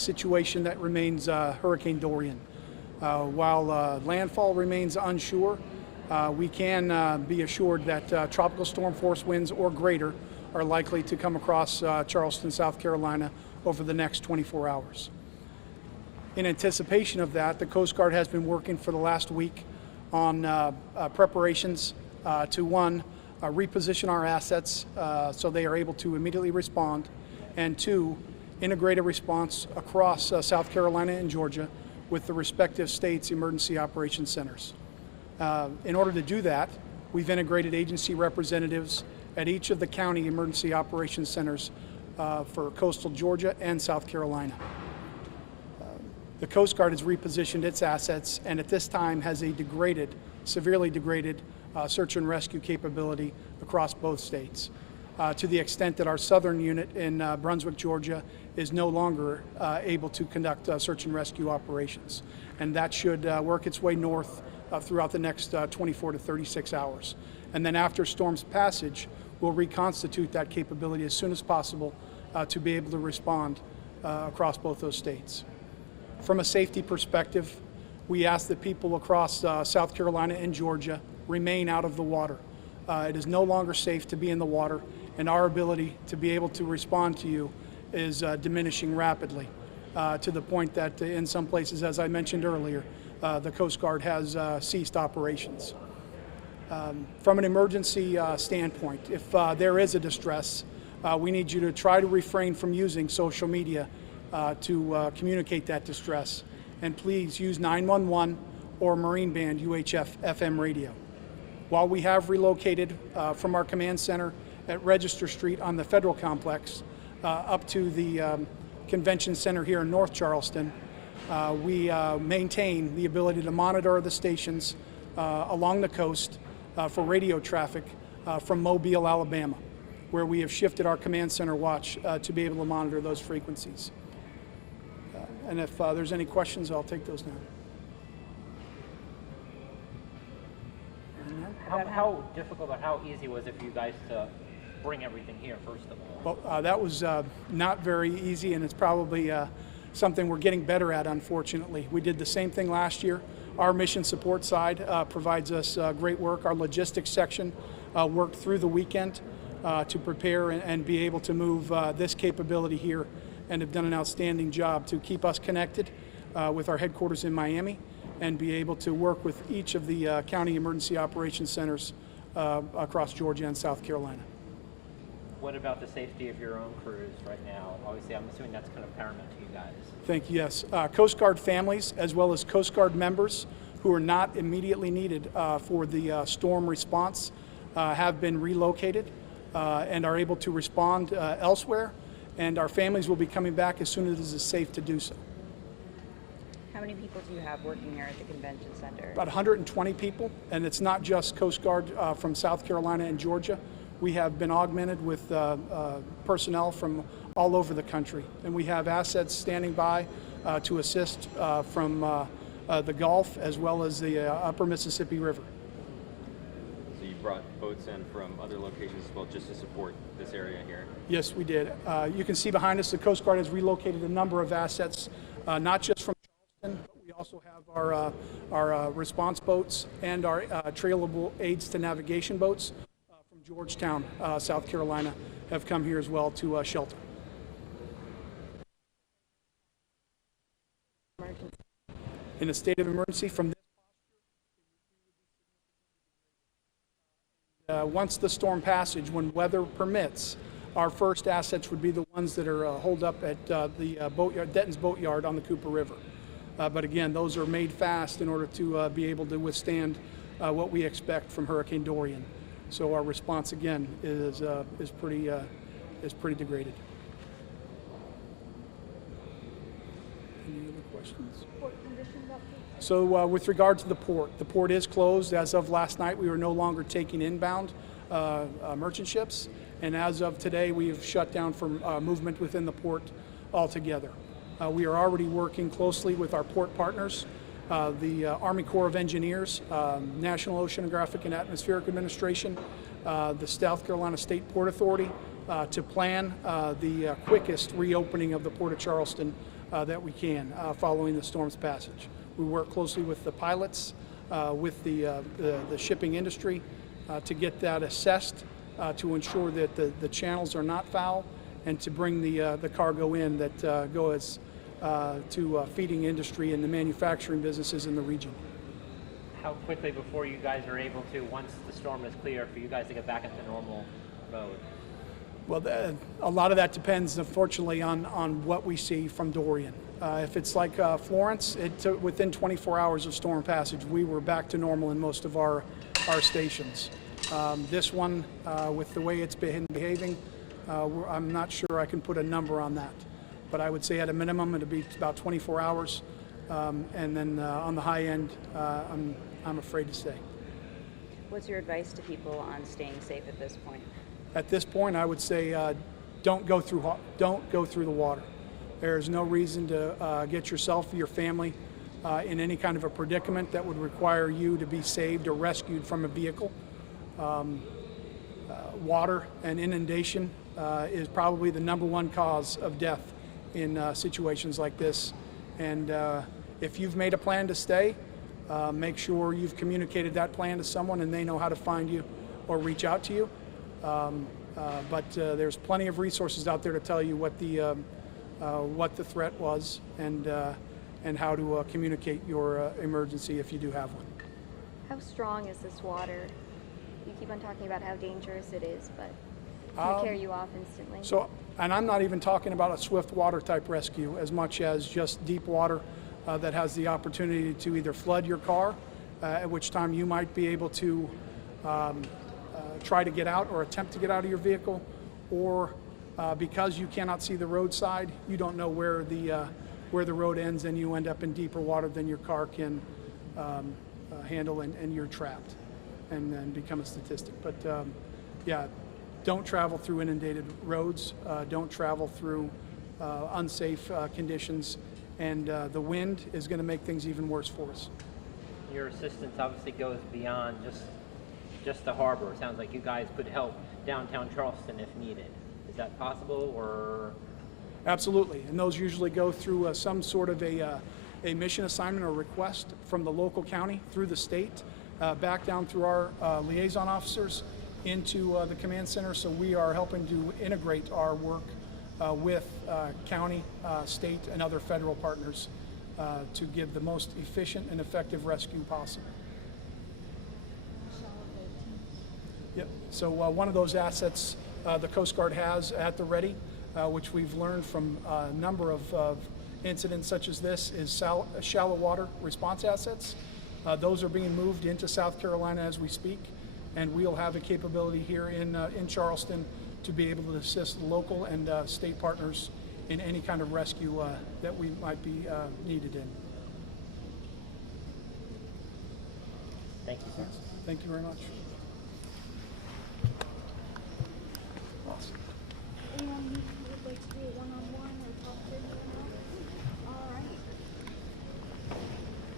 situation that remains Hurricane Dorian. While landfall remains unsure, we can be assured that tropical storm force winds or greater are likely to come across Charleston, South Carolina over the next 24 hours. In anticipation of that, the Coast Guard has been working for the last week on preparations to, one, reposition our assets so they are able to immediately respond, and two, integrate a response across South Carolina and Georgia with the respective states' emergency operations centers. In order to do that, we've integrated agency representatives at each of the county emergency operations centers for coastal Georgia and South Carolina. The Coast Guard has repositioned its assets and at this time has a severely degraded search and rescue capability across both states, to the extent that our southern unit in Brunswick, Georgia is no longer able to conduct search and rescue operations. And that should work its way north throughout the next 24 to 36 hours. And then after storm's passage, we'll reconstitute that capability as soon as possible to be able to respond across both those states. From a safety perspective, we ask that people across South Carolina and Georgia remain out of the water. It is no longer safe to be in the water, and our ability to be able to respond to you is diminishing rapidly to the point that in some places, as I mentioned earlier, the Coast Guard has ceased operations. From an emergency standpoint, if there is a distress, we need you to try to refrain from using social media to communicate that distress. And please use 911 or Marine Band UHF FM radio. While we have relocated from our command center at Register Street on the Federal Complex up to the Convention Center here in North Charleston, we maintain the ability to monitor the stations along the coast for radio traffic from Mobile, Alabama, where we have shifted our command center watch to be able to monitor those frequencies. And if there's any questions, I'll take those now. How difficult or how easy was it for you guys to bring everything here, first of all? Well, that was not very easy, and it's probably something we're getting better at, unfortunately. We did the same thing last year. Our mission support side provides us great work. Our logistics section worked through the weekend to prepare and be able to move this capability here, and have done an outstanding job to keep us connected with our headquarters in Miami and be able to work with each of the county emergency operations centers across Georgia and South Carolina. What about the safety of your own crews right now? Obviously, I'm assuming that's kind of paramount to you guys. Thank you, yes. Coast Guard families, as well as Coast Guard members who are not immediately needed for the storm response, have been relocated and are able to respond elsewhere, and our families will be coming back as soon as it is safe to do so. How many people do you have working here at the convention center? About 120 people, and it's not just Coast Guard from South Carolina and Georgia. We have been augmented with personnel from all over the country, and we have assets standing by to assist from the Gulf as well as the upper Mississippi River. So you brought boats in from other locations as well just to support this area here? Yes, we did. You can see behind us the Coast Guard has relocated a number of assets, not just from Charleston, but we also have our response boats and our trailable aids to navigation boats from Georgetown, South Carolina, have come here as well to shelter. In a state of emergency from this posture, once the storm passage, when weather permits, our first assets would be the ones that are holed up at the boatyard, Denton's Boatyard on the Cooper River. But again, those are made fast in order to be able to withstand what we expect from Hurricane Dorian. So our response again is pretty degraded. Any other questions? So with regard to the port is closed. As of last night, we were no longer taking inbound merchant ships, and as of today, we have shut down for movement within the port altogether. We are already working closely with our port partners, the Army Corps of Engineers, National Oceanographic and Atmospheric Administration, the South Carolina State Port Authority, to plan the quickest reopening of the Port of Charleston that we can following the storm's passage. We work closely with the pilots, with the shipping industry to get that assessed, to ensure that the channels are not foul, and to bring the cargo in that goes to feeding industry and the manufacturing businesses in the region. How quickly before you guys are able to, once the storm is clear, for you guys to get back into normal mode? Well, a lot of that depends, unfortunately, on what we see from Dorian. If it's like Florence, it took within 24 hours of storm passage, we were back to normal in most of our stations. This one, with the way it's been behaving, I'm not sure I can put a number on that. But I would say at a minimum, it'll be about 24 hours. And then on the high end, I'm afraid to say. What's your advice to people on staying safe at this point? At this point, I would say don't go through the water. There's no reason to get yourself or your family in any kind of a predicament that would require you to be saved or rescued from a vehicle. Water and inundation is probably the #1 cause of death in situations like this. And if you've made a plan to stay, make sure you've communicated that plan to someone and they know how to find you or reach out to you. But there's plenty of resources out there to tell you what the threat was and how to communicate your emergency if you do have one. How strong is this water? You keep on talking about how dangerous it is, but can it carry you off instantly? So, and I'm not even talking about a swift water type rescue as much as just deep water that has the opportunity to either flood your car, at which time you might be able to try to get out or attempt to get out of your vehicle, or because you cannot see the roadside, you don't know where the road ends, and you end up in deeper water than your car can handle, and you're trapped and then become a statistic. But yeah, don't travel through inundated roads. Don't travel through unsafe conditions, and the wind is going to make things even worse for us. Your assistance obviously goes beyond just the harbor. It sounds like you guys could help downtown Charleston if needed. Is that possible, or? Absolutely, and those usually go through some sort of a mission assignment or request from the local county through the state, back down through our liaison officers into the command center. So we are helping to integrate our work with county, state, and other federal partners to give the most efficient and effective rescue possible. Yep. So one of those assets the Coast Guard has at the ready, which we've learned from a number of incidents such as this, is shallow water response assets. Those are being moved into South Carolina as we speak, and we'll have a capability here in Charleston to be able to assist local and state partners in any kind of rescue that we might be needed in. Thank you, sir. Thank you very much.